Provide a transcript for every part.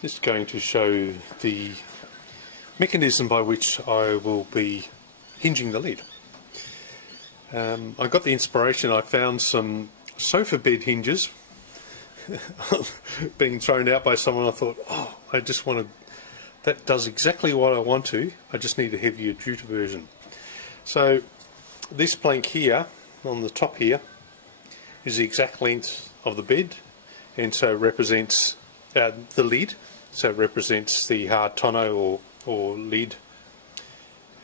Just going to show the mechanism by which I will be hinging the lid. I got the inspiration, I found some sofa bed hinges being thrown out by someone. I thought, oh, I just want to, that does exactly what I want to, I just need a heavier duty version. So this plank here, on the top here, is the exact length of the bed, and so represents the lid, so it represents the hard tonneau or lid,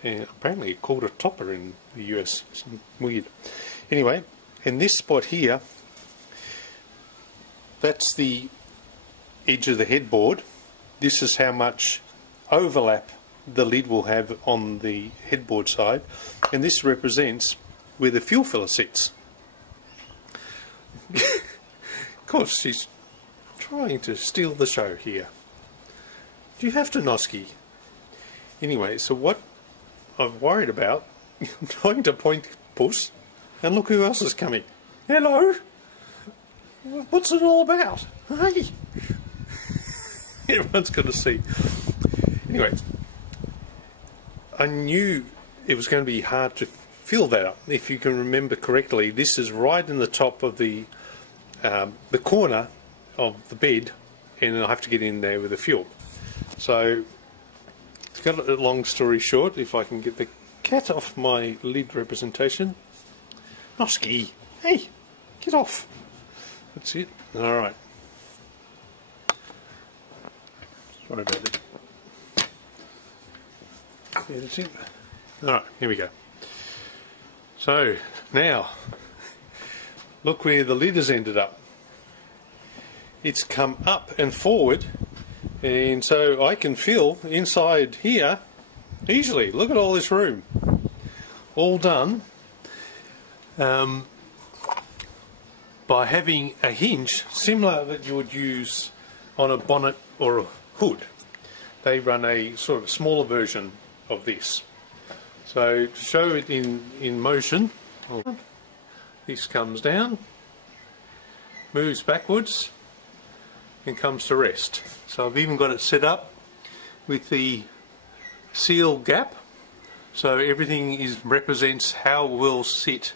and apparently called a topper in the US. It's weird. Anyway, in this spot here, that's the edge of the headboard. This is how much overlap the lid will have on the headboard side, and this represents where the fuel filler sits. Of course, she's trying to steal the show here. Do you have to, Nosky? Anyway, so what I'm worried about, I'm trying to point puss, and look who else is coming. Hello? What's it all about? Hey! Everyone's going to see. Anyway, I knew it was going to be hard to fill that up. If you can remember correctly, this is right in the top of the corner of the bed, and I have to get in there with the fuel. So, to cut a long story short, if I can get the cat off my lid representation. Nosky, hey, get off. That's it. Alright. Sorry about that. Yeah, that's it. Alright, here we go. So, now, look where the lid has ended up. It's come up and forward, and so I can fill inside here easily. Look at all this room. All done by having a hinge similar that you would use on a bonnet or a hood. They run a sort of smaller version of this. So to show it in motion, this comes down, moves backwards, and comes to rest. So I've even got it set up with the seal gap, so everything represents how it will sit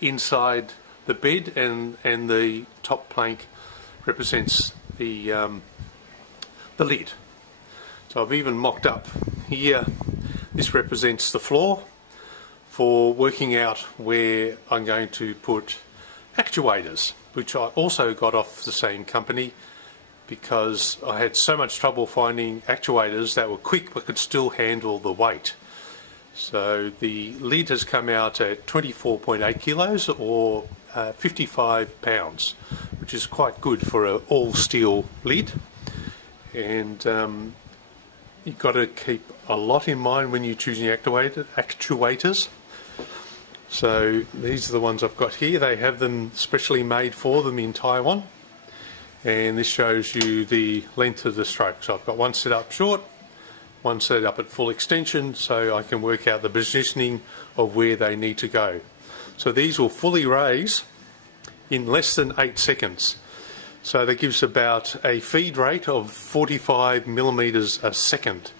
inside the bed, and the top plank represents the lid. So I've even mocked up here. This represents the floor for working out where I'm going to put actuators, which I also got off the same company, because I had so much trouble finding actuators that were quick but could still handle the weight. So the lid has come out at 24.8 kilos or 55 pounds, which is quite good for an all steel lid. And you've got to keep a lot in mind when you're choosing actuators. So these are the ones I've got here. They have them specially made for them in Taiwan, and this shows you the length of the stroke. So I've got one set up short, one set up at full extension, so I can work out the positioning of where they need to go. So these will fully raise in less than 8 seconds. So that gives about a feed rate of 45 millimeters a second,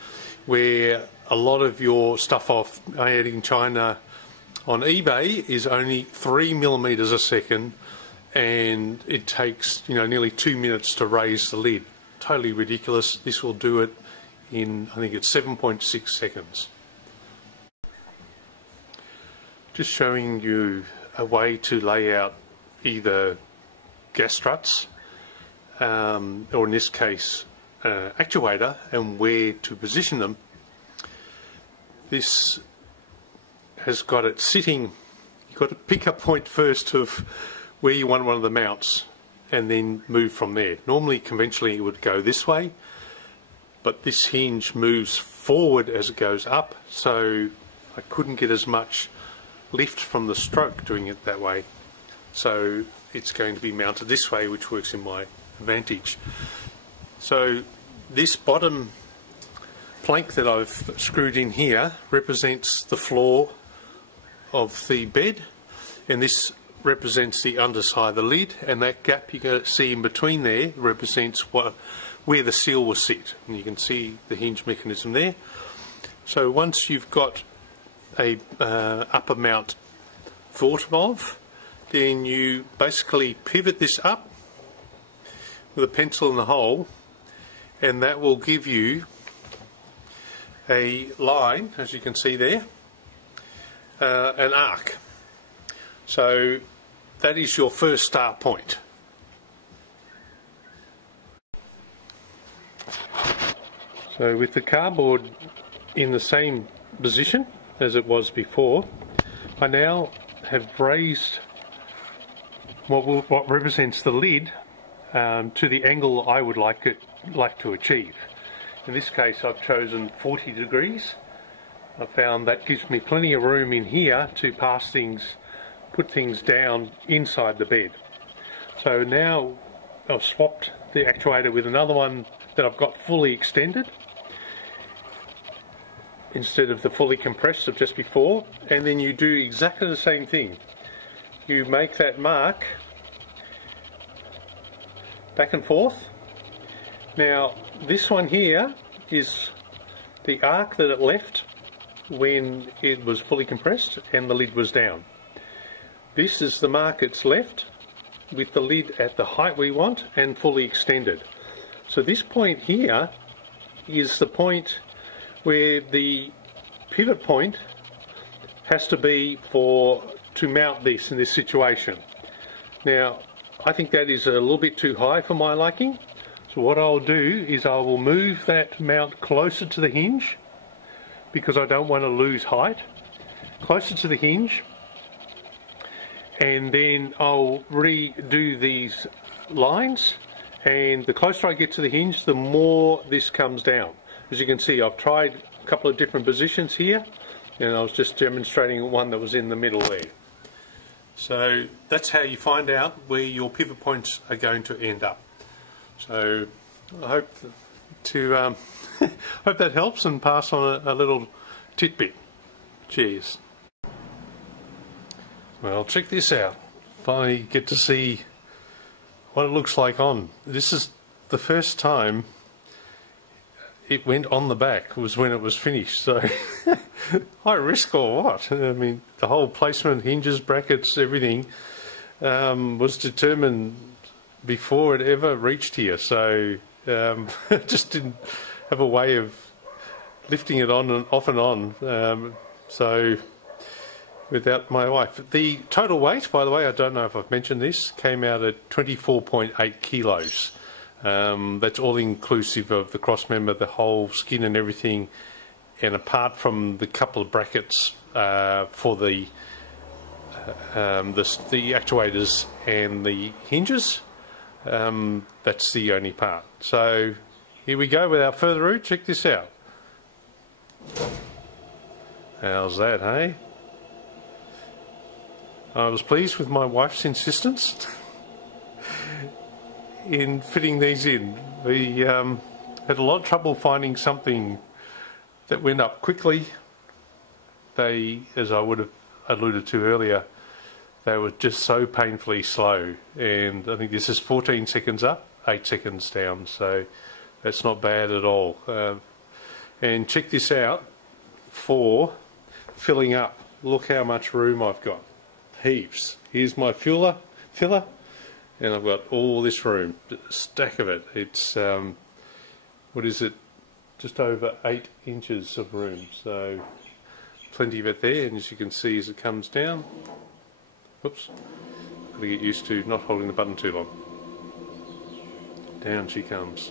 where a lot of your stuff off made in China on eBay is only 3 millimeters a second, and it takes, you know, nearly 2 minutes to raise the lid. Totally ridiculous. This will do it in, I think it's 7.6 seconds. Just showing you a way to lay out either gas struts, or in this case actuator, and where to position them. This has got it sitting, you've got a pick-up point first of where you want one of the mounts, and then move from there. Normally, conventionally, it would go this way, but this hinge moves forward as it goes up, so I couldn't get as much lift from the stroke doing it that way. So it's going to be mounted this way, which works in my advantage. So this bottom plank that I've screwed in here represents the floor of the bed, and this represents the underside of the lid, and that gap you can see in between there represents where the seal will sit, and you can see the hinge mechanism there. So once you've got a upper mount thought of, then you basically pivot this up with a pencil in the hole, and that will give you a line, as you can see there, an arc. So that is your first start point. So with the cardboard in the same position as it was before, I now have raised what represents the lid to the angle I would like to achieve. In this case I've chosen 40 degrees. I found that gives me plenty of room in here to pass things, put things down inside the bed. So now I've swapped the actuator with another one that I've got fully extended instead of the fully compressed of just before, and then you do exactly the same thing. You make that mark back and forth. Now this one here is the arc that it left when it was fully compressed and the lid was down. This is the mark it's left with the lid at the height we want and fully extended. So this point here is the point where the pivot point has to be to mount this in this situation. Now I think that is a little bit too high for my liking, so what I'll do is I will move that mount closer to the hinge, because I don't want to lose height, closer to the hinge, and then I'll redo these lines, and the closer I get to the hinge the more this comes down. As you can see, I've tried a couple of different positions here, and I was just demonstrating one that was in the middle there. So that's how you find out where your pivot points are going to end up. So I hope to hope that helps, and pass on a little tidbit. Cheers. Well, check this out. Finally get to see what it looks like on. This is the first time it went on the back, was when it was finished. So high risk or what? I mean, the whole placement, hinges, brackets, everything was determined before it ever reached here. So just didn't have a way of lifting it on and off and on. So without my wife. The total weight, by the way, I don't know if I've mentioned this, came out at 24.8 kilos. That's all inclusive of the cross member, the whole skin and everything, and apart from the couple of brackets for the actuators and the hinges, that's the only part. So here we go. Without further ado, check this out. How's that, hey? I was pleased with my wife's insistence in fitting these in. We had a lot of trouble finding something that went up quickly. They, as I would have alluded to earlier, they were just so painfully slow, and I think this is 14 seconds up, 8 seconds down, so that's not bad at all. And check this out for filling up. Look how much room I've got. Heaps. Here's my filler, and I've got all this room, a stack of it. It's what is it, just over 8 inches of room, so plenty of it there. And as you can see, as it comes down, whoops, got to get used to not holding the button too long. Down she comes.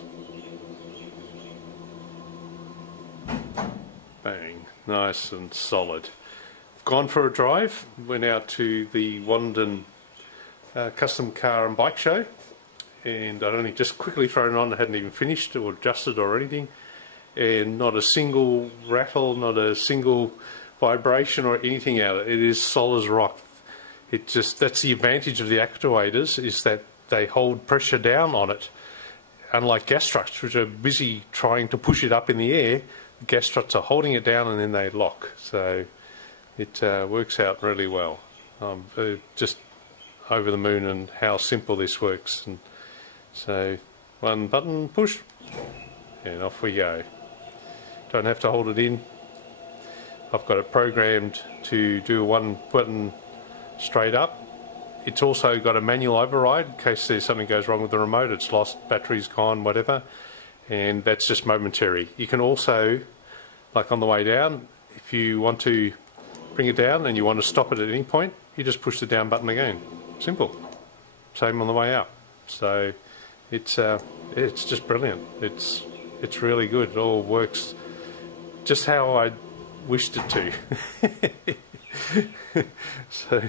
Bang, nice and solid. Gone for a drive, went out to the Wandon Custom Car and Bike Show, and I'd only just quickly thrown it on, I hadn't even finished or adjusted or anything, and not a single rattle, not a single vibration or anything out of it. It is solid as rock. It just, that's the advantage of the actuators, is that they hold pressure down on it, unlike gas struts, which are busy trying to push it up in the air. The gas struts are holding it down and then they lock. So it works out really well. Just over the moon and how simple this works. And so one button, push, and off we go. Don't have to hold it in. I've got it programmed to do one button straight up. It's also got a manual override in case there's something goes wrong with the remote, it's lost, battery's gone, whatever, and that's just momentary. You can also, like on the way down, if you want to bring it down and you want to stop it at any point, you just push the down button again. Simple. Same on the way up. So it's just brilliant. It's really good. It all works just how I wished it to. So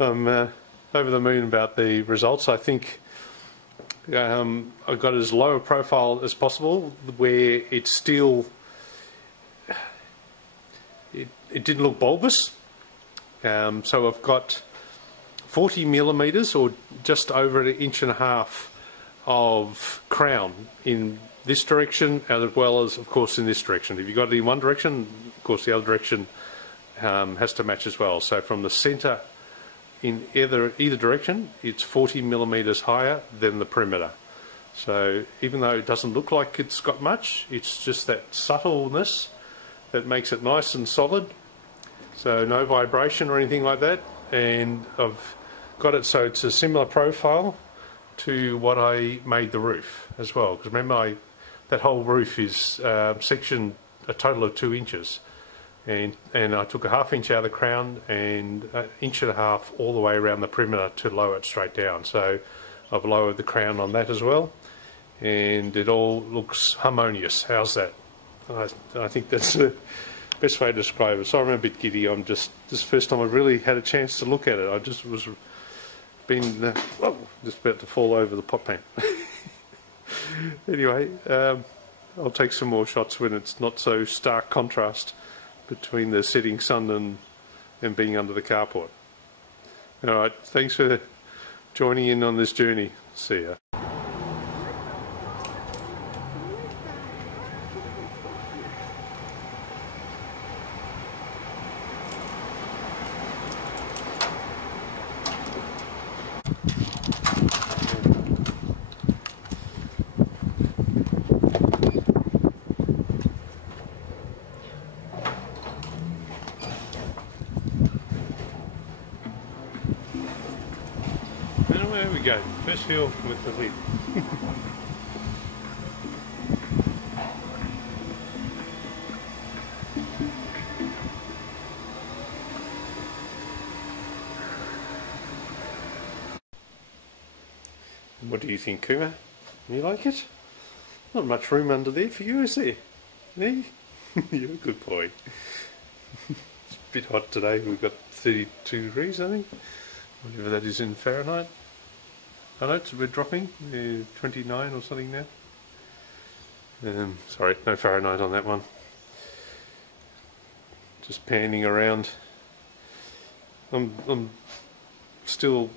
I'm over the moon about the results. I think I got as low a profile as possible where it's still, it didn't look bulbous. So I've got 40 millimeters or just over 1.5 inches of crown in this direction, as well as of course in this direction. If you've got it in one direction, of course the other direction has to match as well. So from the center in either direction, it's 40 millimeters higher than the perimeter. So even though it doesn't look like it's got much, it's just that subtleness that makes it nice and solid. So no vibration or anything like that. And I've got it so it's a similar profile to what I made the roof as well. Because remember, that whole roof is sectioned a total of 2 inches. And I took a 1/2 inch out of the crown and 1.5 inches all the way around the perimeter to lower it straight down. So I've lowered the crown on that as well, and it all looks harmonious. How's that? I think that's the best way to describe it. So I'm a bit giddy. I'm just, this is the first time I've really had a chance to look at it. I just was just about to fall over the pot pan. Anyway, I'll take some more shots when it's not so stark contrast between the setting sun and being under the carport. Alright, thanks for joining in on this journey. See ya. And there we go, first fill with the lid. What do you think, Kuma? You like it? Not much room under there for you, is there? Eh? You're a good boy. It's a bit hot today, we've got 32 degrees I think. Whatever that is in Fahrenheit. I know we're dropping 29 or something now. Sorry, no Fahrenheit on that one. Just panning around. I'm still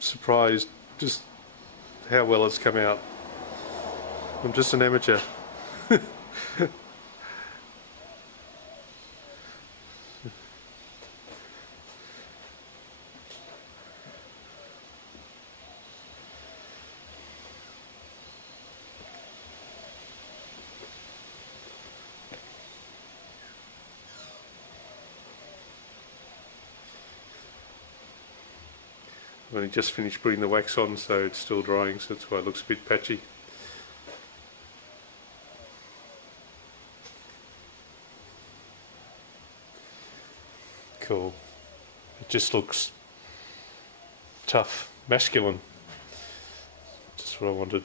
surprised just how well it's come out. I'm just an amateur. I've only just finished putting the wax on, so it's still drying, so that's why it looks a bit patchy. Cool. It just looks tough, masculine. Just what I wanted.